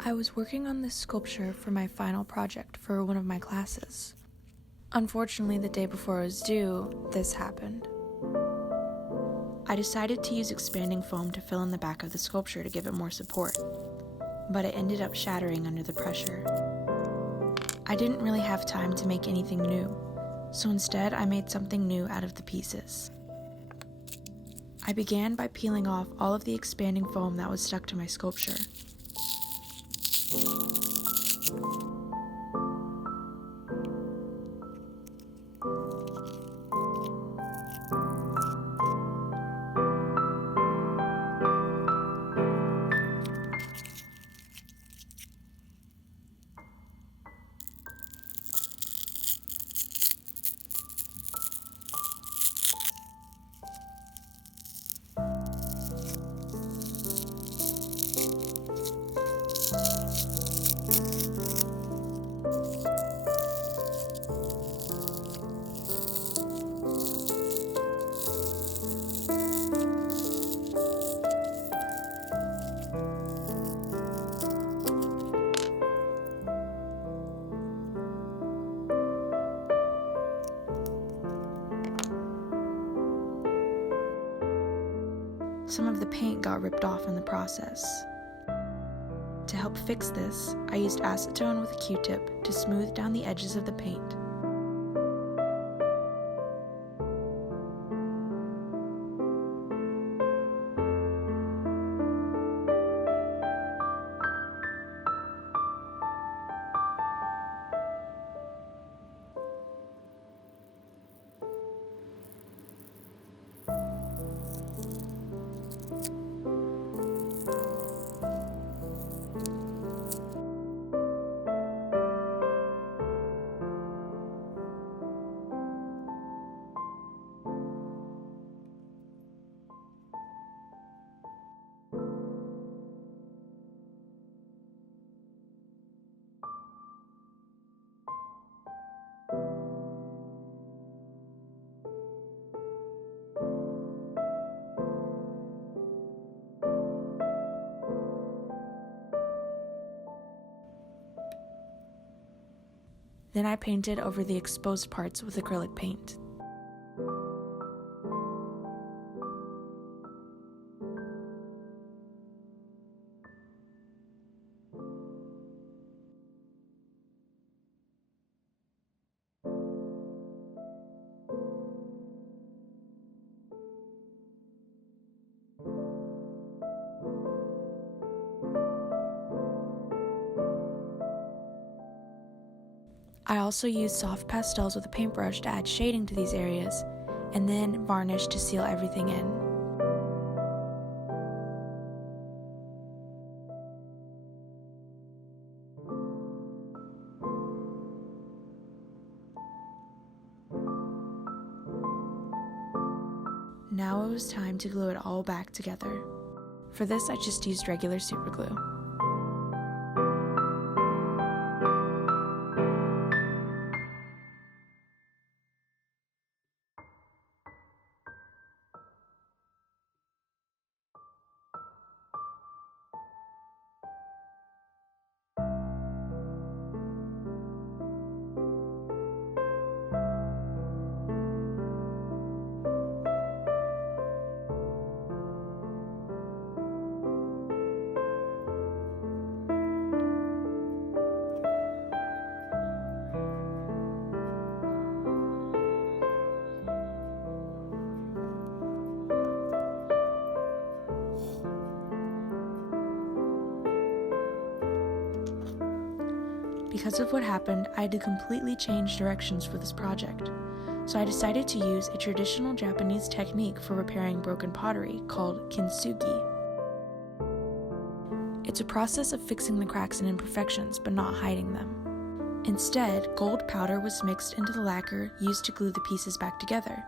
I was working on this sculpture for my final project for one of my classes. Unfortunately, the day before it was due, this happened. I decided to use expanding foam to fill in the back of the sculpture to give it more support, but it ended up shattering under the pressure. I didn't really have time to make anything new, so instead I made something new out of the pieces. I began by peeling off all of the expanding foam that was stuck to my sculpture. Some of the paint got ripped off in the process. To help fix this, I used acetone with a Q-tip to smooth down the edges of the paint. Then I painted over the exposed parts with acrylic paint. I also used soft pastels with a paintbrush to add shading to these areas, and then varnish to seal everything in. Now it was time to glue it all back together. For this, I just used regular super glue. Because of what happened, I had to completely change directions for this project. So I decided to use a traditional Japanese technique for repairing broken pottery called Kintsugi. It's a process of fixing the cracks and imperfections, but not hiding them. Instead, gold powder was mixed into the lacquer used to glue the pieces back together,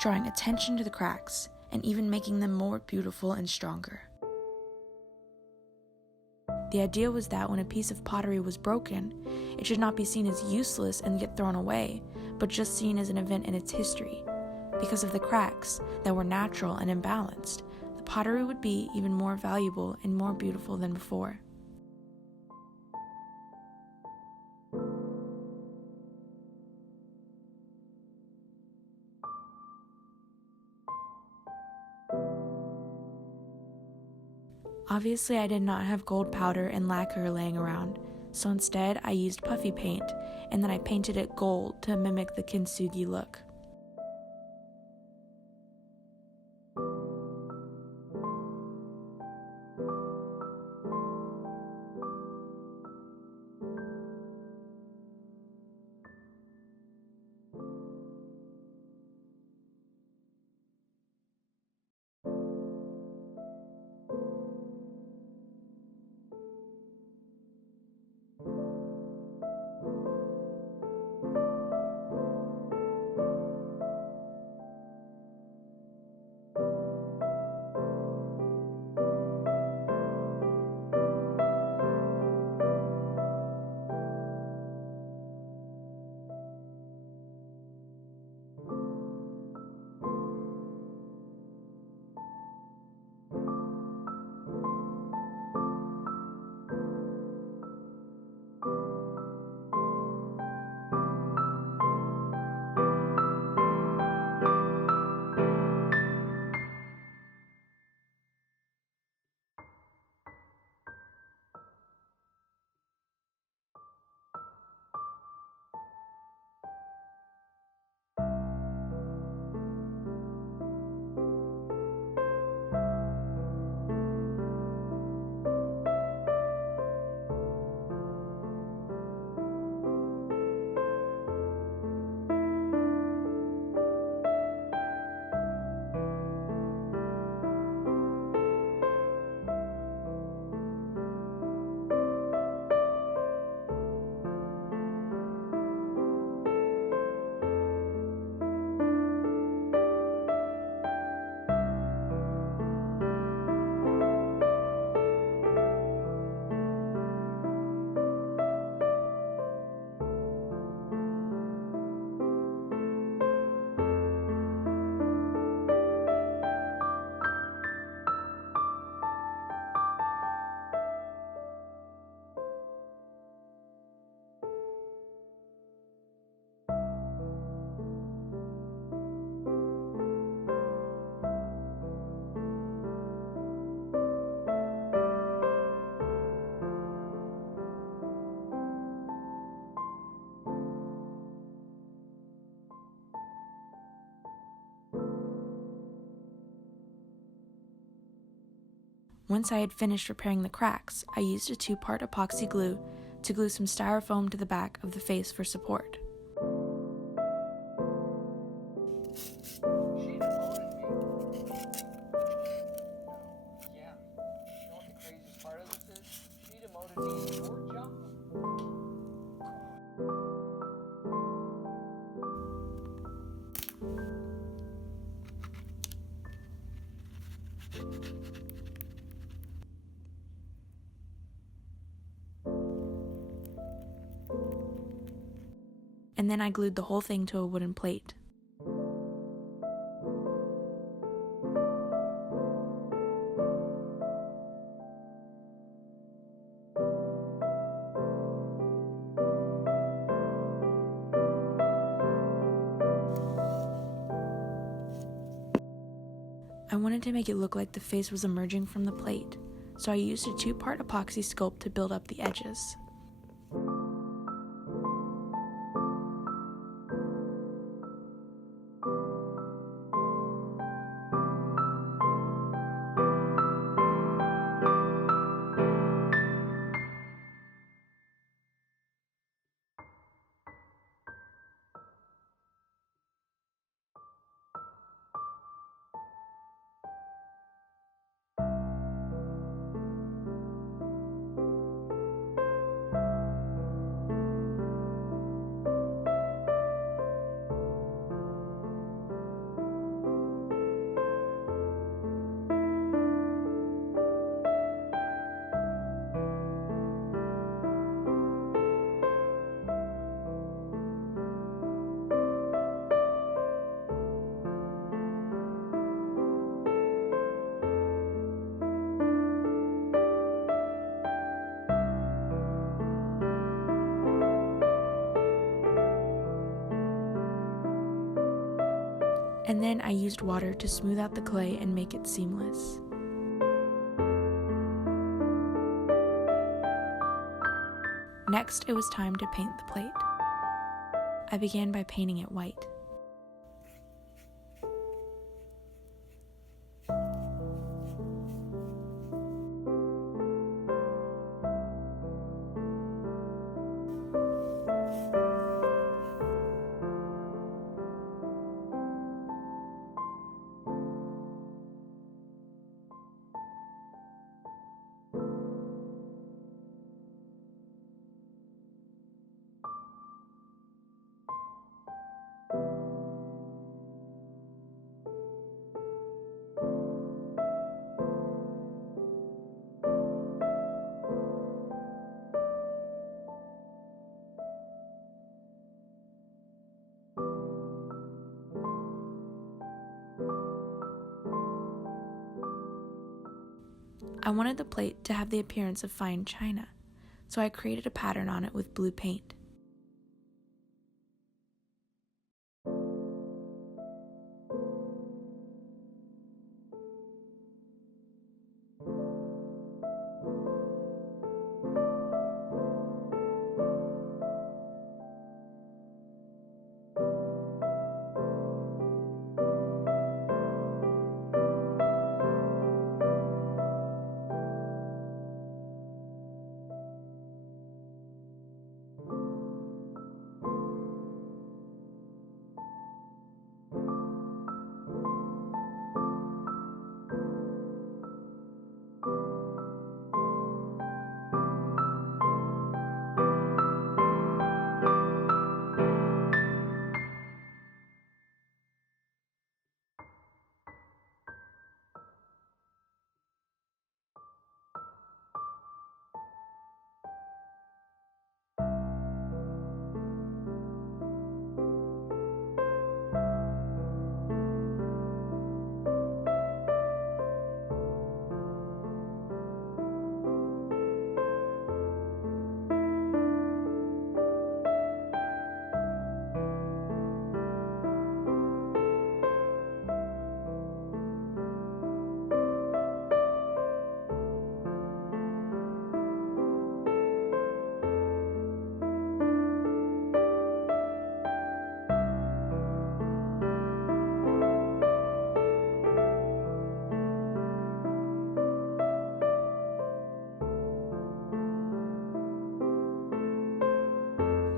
drawing attention to the cracks and even making them more beautiful and stronger. The idea was that when a piece of pottery was broken, it should not be seen as useless and get thrown away, but just seen as an event in its history. Because of the cracks that were natural and imbalanced, the pottery would be even more valuable and more beautiful than before. Obviously, I did not have gold powder and lacquer laying around, so instead I used puffy paint, and then I painted it gold to mimic the kintsugi look. Once I had finished repairing the cracks, I used a 2-part epoxy glue to glue some styrofoam to the back of the face for support. And then I glued the whole thing to a wooden plate. I wanted to make it look like the face was emerging from the plate, so I used a 2-part epoxy sculpt to build up the edges. And then I used water to smooth out the clay and make it seamless. Next, it was time to paint the plate. I began by painting it white. I wanted the plate to have the appearance of fine china, so I created a pattern on it with blue paint.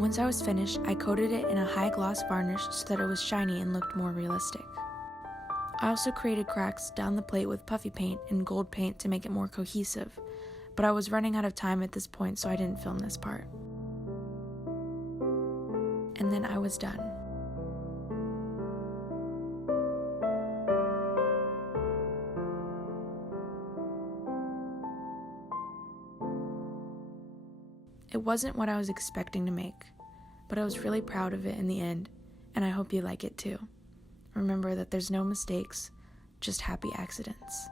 Once I was finished, I coated it in a high gloss varnish so that it was shiny and looked more realistic. I also created cracks down the plate with puffy paint and gold paint to make it more cohesive, but I was running out of time at this point, so I didn't film this part. And then I was done. It wasn't what I was expecting to make, but I was really proud of it in the end, and I hope you like it too. Remember that there's no mistakes, just happy accidents.